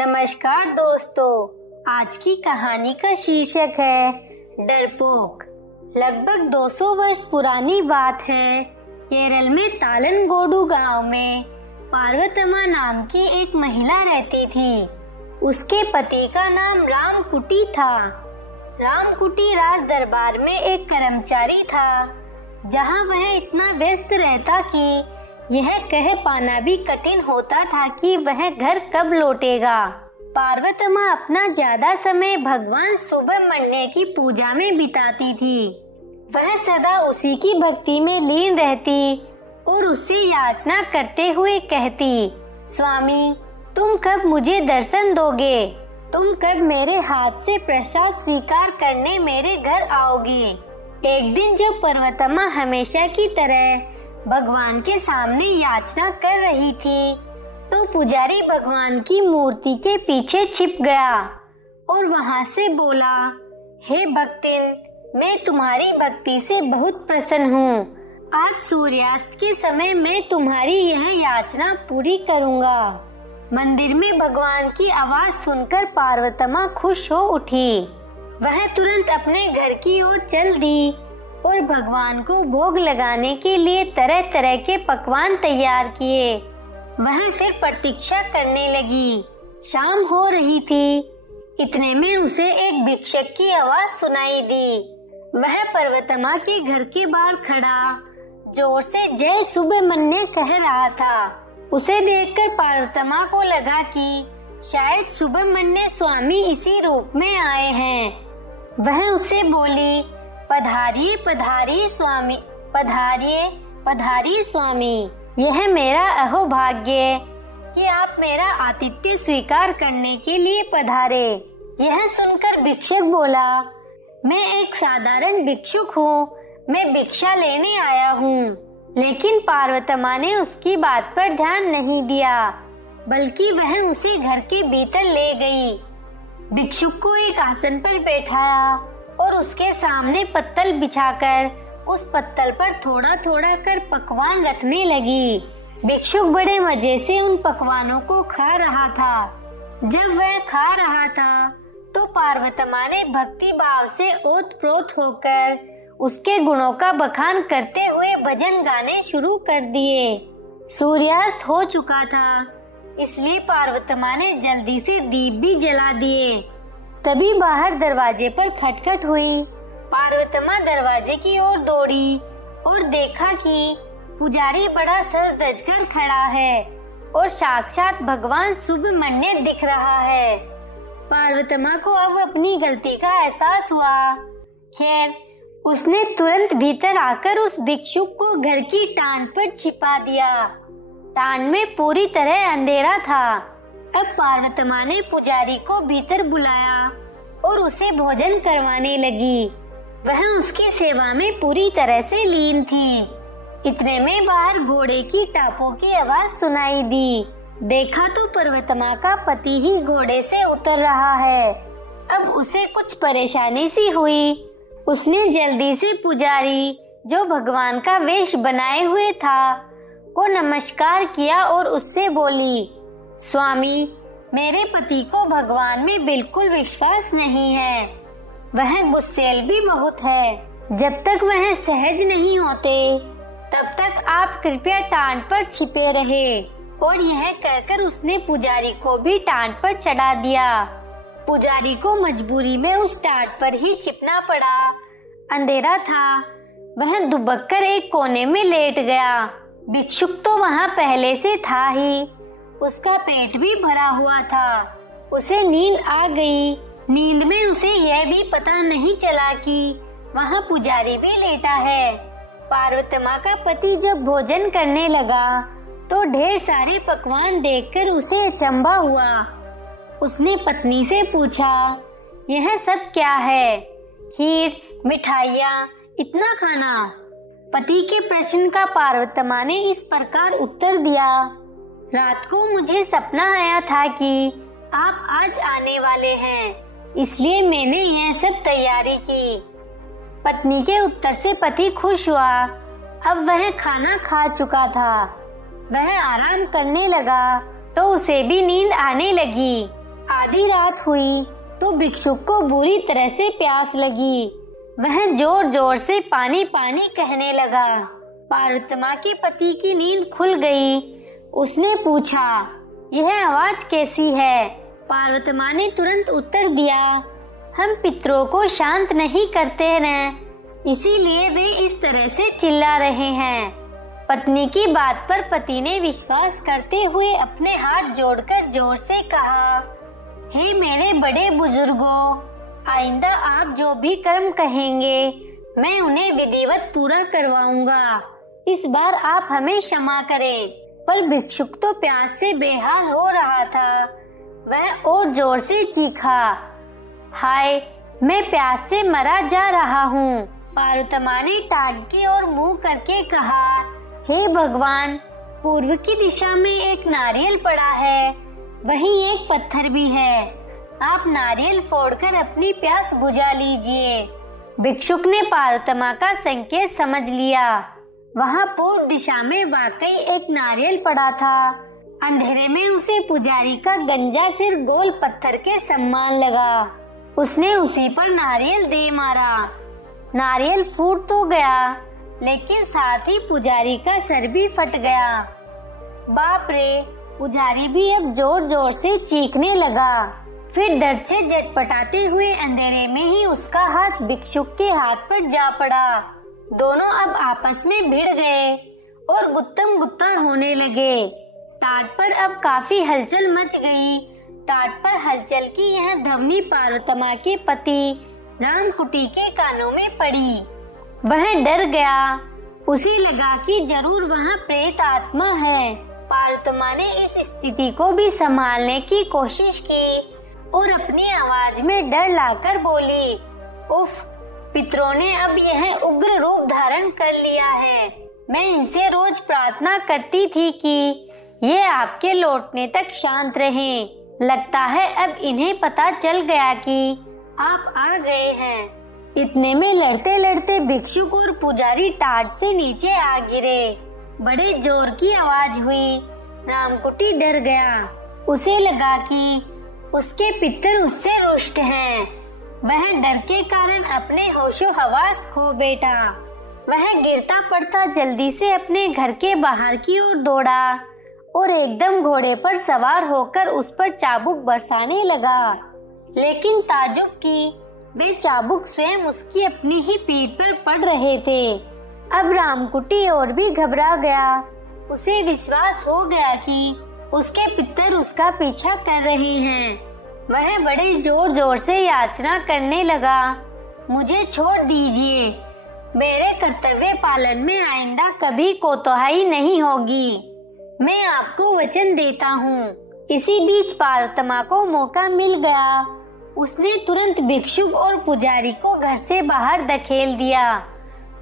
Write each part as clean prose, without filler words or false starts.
नमस्कार दोस्तों, आज की कहानी का शीर्षक है डरपोक। लगभग 200 वर्ष पुरानी बात है। केरल में तालनगोडू गांव में पार्वतम्मा नाम की एक महिला रहती थी। उसके पति का नाम रामकुटी था। रामकुटी राज दरबार में एक कर्मचारी था, जहां वह इतना व्यस्त रहता कि यह कह पाना भी कठिन होता था कि वह घर कब लौटेगा। पार्वतम्मा अपना ज्यादा समय भगवान सुब्रमण्य की पूजा में बिताती थी। वह सदा उसी की भक्ति में लीन रहती और उससे याचना करते हुए कहती, स्वामी, तुम कब मुझे दर्शन दोगे? तुम कब मेरे हाथ से प्रसाद स्वीकार करने मेरे घर आओगे? एक दिन जब पार्वतम्मा हमेशा की तरह भगवान के सामने याचना कर रही थी, तो पुजारी भगवान की मूर्ति के पीछे छिप गया और वहां से बोला, हे भक्तिन, मैं तुम्हारी भक्ति से बहुत प्रसन्न हूँ। आज सूर्यास्त के समय मैं तुम्हारी यह याचना पूरी करूँगा। मंदिर में भगवान की आवाज सुनकर पार्वतम्मा खुश हो उठी। वह तुरंत अपने घर की ओर चल दी और भगवान को भोग लगाने के लिए तरह तरह के पकवान तैयार किए। वह फिर प्रतीक्षा करने लगी। शाम हो रही थी। इतने में उसे एक भिक्षक की आवाज सुनाई दी। वह पार्वतम्मा के घर के बाहर खड़ा जोर से जय सुब्रमण्य कह रहा था। उसे देखकर पार्वतम्मा को लगा कि शायद सुब्रमण्य स्वामी इसी रूप में आए हैं। वह उससे बोली, पधारिए पधारिए स्वामी, पधारिए पधारिए स्वामी। यह मेरा अहोभाग्य कि आप मेरा आतिथ्य स्वीकार करने के लिए पधारे। यह सुनकर भिक्षुक बोला, मैं एक साधारण भिक्षुक हूँ, मैं भिक्षा लेने आया हूँ। लेकिन पार्वतम्मा ने उसकी बात पर ध्यान नहीं दिया, बल्कि वह उसे घर के भीतर ले गई। भिक्षुक को एक आसन पर बैठाया और उसके सामने पत्तल बिछाकर उस पत्तल पर थोड़ा थोड़ा कर पकवान रखने लगी। भिक्षुक बड़े मजे से उन पकवानों को खा रहा था। जब वह खा रहा था तो पार्वतम्मा ने भक्ति भाव से ओतप्रोत होकर उसके गुणों का बखान करते हुए भजन गाने शुरू कर दिए। सूर्यास्त हो चुका था, इसलिए पार्वतम्मा ने जल्दी से दीप भी जला दिए। तभी बाहर दरवाजे पर खटखट हुई। पार्वतम्मा दरवाजे की ओर दौड़ी और देखा कि पुजारी बड़ा सज धज कर खड़ा है और साक्षात भगवान सुब्रमण्य दिख रहा है। पार्वतम्मा को अब अपनी गलती का एहसास हुआ। खैर, उसने तुरंत भीतर आकर उस भिक्षुक को घर की टांड पर छिपा दिया। टांड में पूरी तरह अंधेरा था। अब पार्वतम्मा ने पुजारी को भीतर बुलाया और उसे भोजन करवाने लगी। वह उसकी सेवा में पूरी तरह से लीन थी। इतने में बाहर घोड़े की टापों की आवाज सुनाई दी। देखा तो पार्वतम्मा का पति ही घोड़े से उतर रहा है। अब उसे कुछ परेशानी सी हुई। उसने जल्दी से पुजारी, जो भगवान का वेश बनाए हुए था, को नमस्कार किया और उससे बोली, स्वामी, मेरे पति को भगवान में बिल्कुल विश्वास नहीं है। वह गुस्सैल भी बहुत है। जब तक वह सहज नहीं होते तब तक आप कृपया टांड पर छिपे रहे। और यह कहकर उसने पुजारी को भी टांड पर चढ़ा दिया। पुजारी को मजबूरी में उस टांड पर ही छिपना पड़ा। अंधेरा था। वह दुबक कर एक कोने में लेट गया। भिक्षुक तो वहाँ पहले से था ही। उसका पेट भी भरा हुआ था। उसे नींद आ गई। नींद में उसे यह भी पता नहीं चला कि वहाँ पुजारी भी लेटा है। पार्वतम्मा का पति जब भोजन करने लगा तो ढेर सारे पकवान देखकर उसे अचंभा हुआ। उसने पत्नी से पूछा, यह सब क्या है? खीर, मिठाइयाँ, इतना खाना? पति के प्रश्न का पार्वतम्मा ने इस प्रकार उत्तर दिया, रात को मुझे सपना आया था कि आप आज आने वाले हैं, इसलिए मैंने यह सब तैयारी की। पत्नी के उत्तर से पति खुश हुआ। अब वह खाना खा चुका था। वह आराम करने लगा तो उसे भी नींद आने लगी। आधी रात हुई तो भिक्षुक को बुरी तरह से प्यास लगी। वह जोर जोर से पानी पानी कहने लगा। पार्वतम्मा के पति की नींद खुल गई। उसने पूछा, यह आवाज कैसी है? पार्वतम्मा ने तुरंत उत्तर दिया, हम पितरों को शांत नहीं करते हैं, इसीलिए वे इस तरह से चिल्ला रहे हैं। पत्नी की बात पर पति ने विश्वास करते हुए अपने हाथ जोड़कर जोर से कहा, हे मेरे बड़े बुजुर्गों, आइंदा आप जो भी कर्म कहेंगे मैं उन्हें विधिवत पूरा करवाऊंगा। इस बार आप हमें क्षमा करें। पर भिक्षुक तो प्यास से बेहाल हो रहा था। वह और जोर से चीखा, हाय, मैं प्यास से मरा जा रहा हूँ। पार्वतम्मा ने टाट की ओर मुंह करके कहा, हे भगवान, पूर्व की दिशा में एक नारियल पड़ा है, वहीं एक पत्थर भी है। आप नारियल फोड़कर अपनी प्यास बुझा लीजिए। भिक्षुक ने पार्वतम्मा का संकेत समझ लिया। वहाँ पूर्व दिशा में वाकई एक नारियल पड़ा था। अंधेरे में उसे पुजारी का गंजा सिर गोल पत्थर के समान लगा। उसने उसी पर नारियल दे मारा। नारियल फूट तो गया, लेकिन साथ ही पुजारी का सर भी फट गया। बाप रे! पुजारी भी अब जोर जोर से चीखने लगा। फिर दर्द से झटपटाते हुए अंधेरे में ही उसका हाथ भिक्षुक के हाथ पर जा पड़ा। दोनों अब आपस में भिड़ गए और गुत्तम गुत्ता होने लगे। टाट पर अब काफी हलचल मच गई। टाट पर हलचल की यह ध्वनि पार्वतम्मा के पति रामकुटी के कानों में पड़ी। वह डर गया। उसे लगा कि जरूर वहाँ प्रेत आत्मा है। पार्वतम्मा ने इस स्थिति को भी संभालने की कोशिश की और अपनी आवाज में डर लाकर बोली, उफ, पितरों ने अब यह उग्र रूप धारण कर लिया है। मैं इनसे रोज प्रार्थना करती थी कि ये आपके लौटने तक शांत रहें। लगता है अब इन्हें पता चल गया कि आप आ गए हैं। इतने में लड़ते लड़ते भिक्षुक और पुजारी टाट से नीचे आ गिरे। बड़े जोर की आवाज हुई। रामकुटी डर गया। उसे लगा कि उसके पितर उससे रुष्ट हैं। वह डर के कारण अपने होशो हवास खो बैठा। वह गिरता पड़ता जल्दी से अपने घर के बाहर की ओर दौड़ा और एकदम घोड़े पर सवार होकर उस पर चाबुक बरसाने लगा। लेकिन ताजुब की वे चाबुक स्वयं उसकी अपनी ही पीठ पर पड़ रहे थे। अब रामकुटी और भी घबरा गया। उसे विश्वास हो गया कि उसके पितर उसका पीछा कर रहे हैं। वह बड़े जोर जोर से याचना करने लगा, मुझे छोड़ दीजिए। मेरे कर्तव्य पालन में आइंदा कभी कोताही नहीं होगी। मैं आपको वचन देता हूँ। इसी बीच पार्वतम्मा को मौका मिल गया। उसने तुरंत भिक्षुक और पुजारी को घर से बाहर धकेल दिया।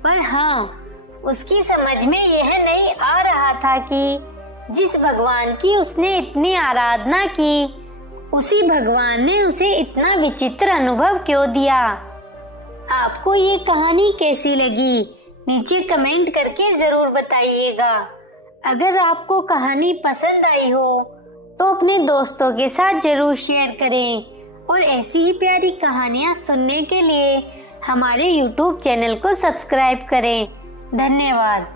पर हाँ, उसकी समझ में यह नहीं आ रहा था कि जिस भगवान की उसने इतनी आराधना की, उसी भगवान ने उसे इतना विचित्र अनुभव क्यों दिया। आपको ये कहानी कैसी लगी? नीचे कमेंट करके जरूर बताइएगा। अगर आपको कहानी पसंद आई हो तो अपने दोस्तों के साथ जरूर शेयर करें और ऐसी ही प्यारी कहानियाँ सुनने के लिए हमारे YouTube चैनल को सब्सक्राइब करें। धन्यवाद।